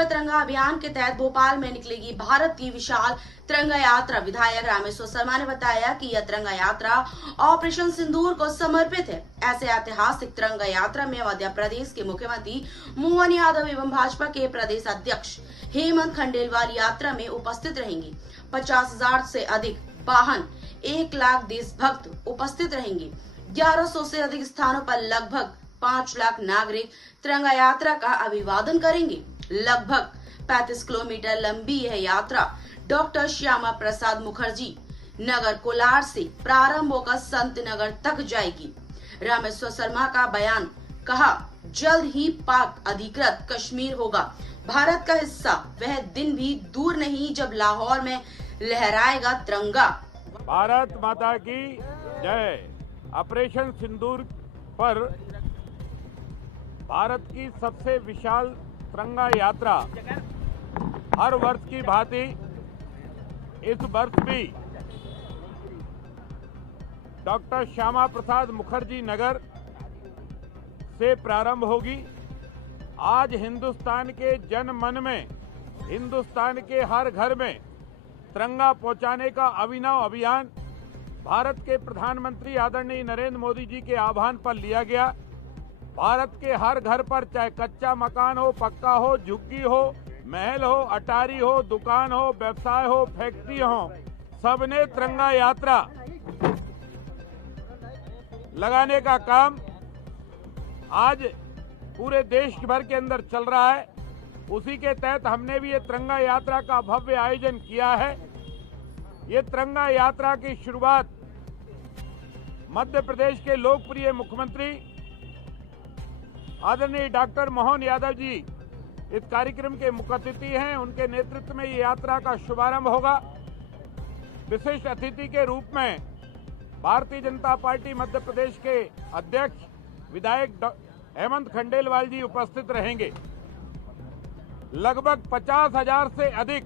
सागर तिरंगा अभियान के तहत भोपाल में निकलेगी भारत की विशाल तिरंगा यात्रा। विधायक रामेश्वर शर्मा ने बताया कि यह तिरंगा यात्रा ऑपरेशन सिंदूर को समर्पित है। ऐसे ऐतिहासिक तिरंगा यात्रा में मध्य प्रदेश के मुख्यमंत्री मोहन यादव एवं भाजपा के प्रदेश अध्यक्ष हेमंत खंडेलवाल यात्रा में उपस्थित रहेंगे। 50,000 से अधिक वाहन, 1 लाख देशभक्त उपस्थित रहेंगे। 1100 से अधिक स्थानों पर लगभग 5 लाख नागरिक तिरंगा यात्रा का अभिवादन करेंगे। लगभग 35 किलोमीटर लंबी यह यात्रा डॉक्टर श्यामा प्रसाद मुखर्जी नगर कोलार से प्रारंभ होकर संत नगर तक जाएगी। रामेश्वर शर्मा का बयान, कहा जल्द ही पाक अधिकृत कश्मीर होगा भारत का हिस्सा। वह दिन भी दूर नहीं जब लाहौर में लहराएगा तिरंगा। भारत माता की जय। ऑपरेशन सिंदूर पर भारत की सबसे विशाल तिरंगा यात्रा हर वर्ष की भांति इस वर्ष भी डॉक्टर श्यामा प्रसाद मुखर्जी नगर से प्रारंभ होगी। आज हिंदुस्तान के जन मन में, हिंदुस्तान के हर घर में तिरंगा पहुंचाने का अभिनव अभियान भारत के प्रधानमंत्री आदरणीय नरेंद्र मोदी जी के आह्वान पर लिया गया। भारत के हर घर पर, चाहे कच्चा मकान हो, पक्का हो, झुग्गी हो, महल हो, अटारी हो, दुकान हो, व्यवसाय हो, फैक्ट्री हो, सबने तिरंगा यात्रा लगाने का काम आज पूरे देश भर के अंदर चल रहा है। उसी के तहत हमने भी ये तिरंगा यात्रा का भव्य आयोजन किया है। ये तिरंगा यात्रा की शुरुआत मध्य प्रदेश के लोकप्रिय मुख्यमंत्री आदरणीय डॉक्टर मोहन यादव जी इस कार्यक्रम के मुख्य अतिथि हैं। उनके नेतृत्व में ये यात्रा का शुभारंभ होगा। विशिष्ट अतिथि के रूप में भारतीय जनता पार्टी मध्य प्रदेश के अध्यक्ष विधायक हेमंत खंडेलवाल जी उपस्थित रहेंगे। लगभग 50,000 से अधिक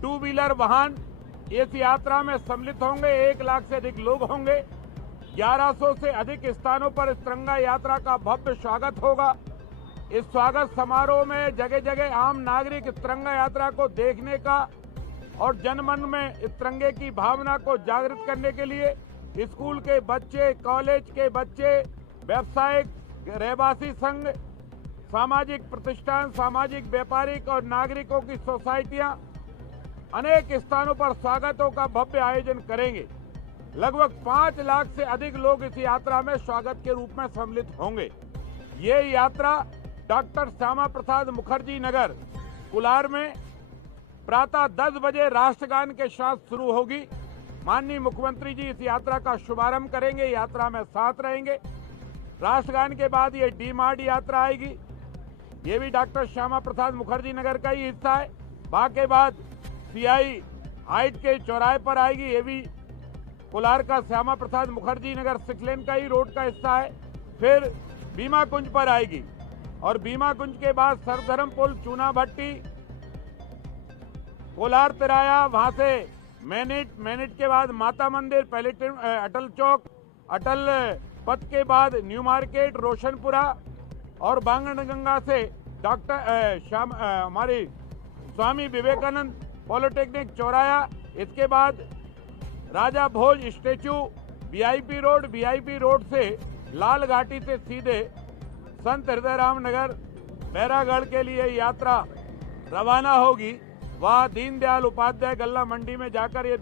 2 व्हीलर वाहन इस यात्रा में सम्मिलित होंगे। 1 लाख से अधिक लोग होंगे। 1100 से अधिक स्थानों पर इस तिरंगा यात्रा का भव्य स्वागत होगा। इस स्वागत समारोह में जगह जगह आम नागरिक इस तिरंगा यात्रा को देखने का और जनमन में इस तिरंगे की भावना को जागृत करने के लिए स्कूल के बच्चे, कॉलेज के बच्चे, व्यावसायिक, रहवासी संघ, सामाजिक प्रतिष्ठान, सामाजिक, व्यापारिक और नागरिकों की सोसाइटियां अनेक स्थानों पर स्वागतों का भव्य आयोजन करेंगे। लगभग 5 लाख से अधिक लोग इस यात्रा में स्वागत के रूप में सम्मिलित होंगे। ये यात्रा डॉक्टर श्यामा प्रसाद मुखर्जी नगर कोलार में प्रातः 10 बजे राष्ट्रगान के साथ शुरू होगी। माननीय मुख्यमंत्री जी इस यात्रा का शुभारंभ करेंगे, यात्रा में साथ रहेंगे। राष्ट्रगान के बाद ये डी-मार्ट यात्रा आएगी। ये भी डॉक्टर श्यामा प्रसाद मुखर्जी नगर का ही हिस्सा है। बाकी बाद सीआई हाइट के चौराहे पर आएगी। ये भी कोलार का श्यामा प्रसाद मुखर्जी नगर 6 लेन का ही रोड का हिस्सा है। फिर बीमा कुंज पर आएगी और बीमा कुंज के बाद सरधर्म पुल, चूना भट्टी, कोलार तिराया, वहां से मैनिट के बाद माता मंदिर, अटल चौक, अटल पथ के बाद न्यू मार्केट, रोशनपुरा और बांगनगंगा से हमारी स्वामी विवेकानंद पॉलिटेक्निक चौराया। इसके बाद राजा भोज स्टेचू, वीआईपी रोड से लाल घाटी से सीधे संत हृदयराम नगर बैरागढ़ के लिए यात्रा रवाना होगी। वहां दीनदयाल उपाध्याय गल्ला मंडी में जाकर ये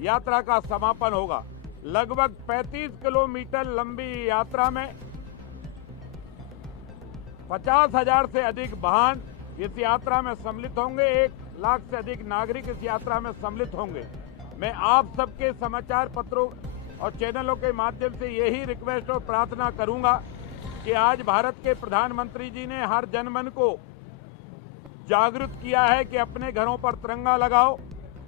यात्रा का समापन होगा। लगभग 35 किलोमीटर लंबी यात्रा में 50,000 से अधिक वाहन इस यात्रा में सम्मिलित होंगे। 1 लाख से अधिक नागरिक इस यात्रा में सम्मिलित होंगे। मैं आप सबके समाचार पत्रों और चैनलों के माध्यम से यही रिक्वेस्ट और प्रार्थना करूंगा कि आज भारत के प्रधानमंत्री जी ने हर जनमन को जागरूक किया है कि अपने घरों पर तिरंगा लगाओ।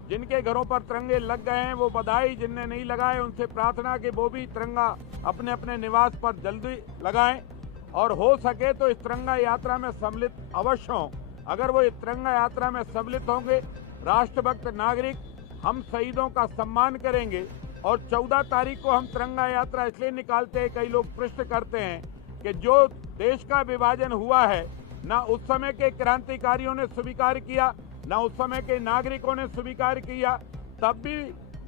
जिनके घरों पर तिरंगे लग गए हैं वो बधाई, जिनने नहीं लगाए उनसे प्रार्थना कि वो भी तिरंगा अपने अपने निवास पर जल्दी लगाएं और हो सके तो इस तिरंगा यात्रा में सम्मिलित अवश्य हों। अगर वो इस तिरंगा यात्रा में सम्मिलित होंगे, राष्ट्रभक्त नागरिक, हम शहीदों का सम्मान करेंगे। और 14 तारीख को हम तिरंगा यात्रा इसलिए निकालते हैं, कई लोग प्रश्न करते हैं कि जो देश का विभाजन हुआ है ना उस समय के क्रांतिकारियों ने स्वीकार किया, ना उस समय के नागरिकों ने स्वीकार किया। तब भी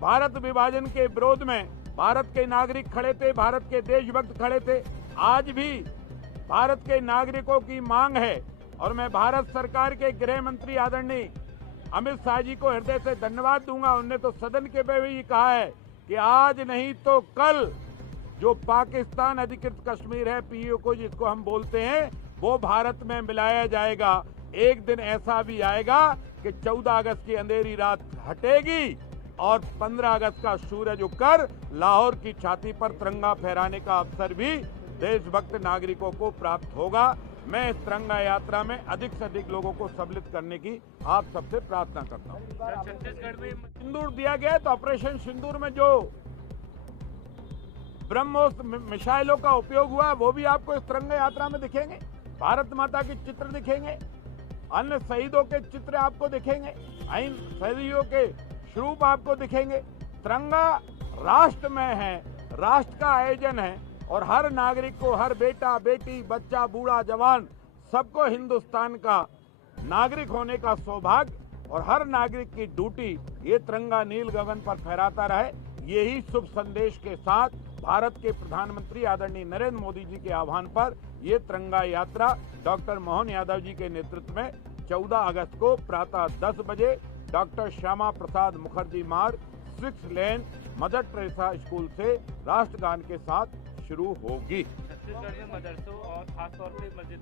भारत विभाजन के विरोध में भारत के नागरिक खड़े थे, भारत के देशभक्त खड़े थे। आज भी भारत के नागरिकों की मांग है और मैं भारत सरकार के गृह मंत्री आदरणीय अमित शाह जी को हृदय से धन्यवाद दूंगा। उन्होंने तो सदन के में भी कहा है कि आज नहीं तो कल जो पाकिस्तान अधिकृत कश्मीर है, पीओके जिसको हम बोलते हैं, वो भारत में मिलाया जाएगा। एक दिन ऐसा भी आएगा कि 14 अगस्त की अंधेरी रात हटेगी और 15 अगस्त का सूरज उगकर लाहौर की छाती पर तिरंगा फहराने का अवसर भी देशभक्त नागरिकों को प्राप्त होगा। मैं इस तिरंगा यात्रा में अधिक से अधिक लोगों को सम्मिलित करने की आप सबसे प्रार्थना करता हूँ। छत्तीसगढ़ में सिंदूर दिया गया है तो ऑपरेशन सिंदूर में जो ब्रह्मोस मिसाइलों का उपयोग हुआ वो भी आपको इस तिरंगा यात्रा में दिखेंगे। भारत माता के चित्र दिखेंगे, अन्य शहीदों के चित्र आपको दिखेंगे, इन शहीदों के स्वरूप आपको दिखेंगे। तिरंगा राष्ट्र में है, राष्ट्र का आयोजन है और हर नागरिक को, हर बेटा बेटी, बच्चा, बूढ़ा, जवान, सबको हिंदुस्तान का नागरिक होने का सौभाग्य और हर नागरिक की ड्यूटी ये तिरंगा नील गगन पर फहराता रहे। यही शुभ संदेश के साथ भारत के प्रधानमंत्री आदरणीय नरेंद्र मोदी जी के आह्वान पर ये तिरंगा यात्रा डॉक्टर मोहन यादव जी के नेतृत्व में 14 अगस्त को प्रातः 10 बजे डॉक्टर श्यामा प्रसाद मुखर्जी मार्ग 6 लेन मदर टेरेसा स्कूल से राष्ट्रगान के साथ शुरू होगी। छत्तीसगढ़ में मदरसों और खासतौर पे मस्जिद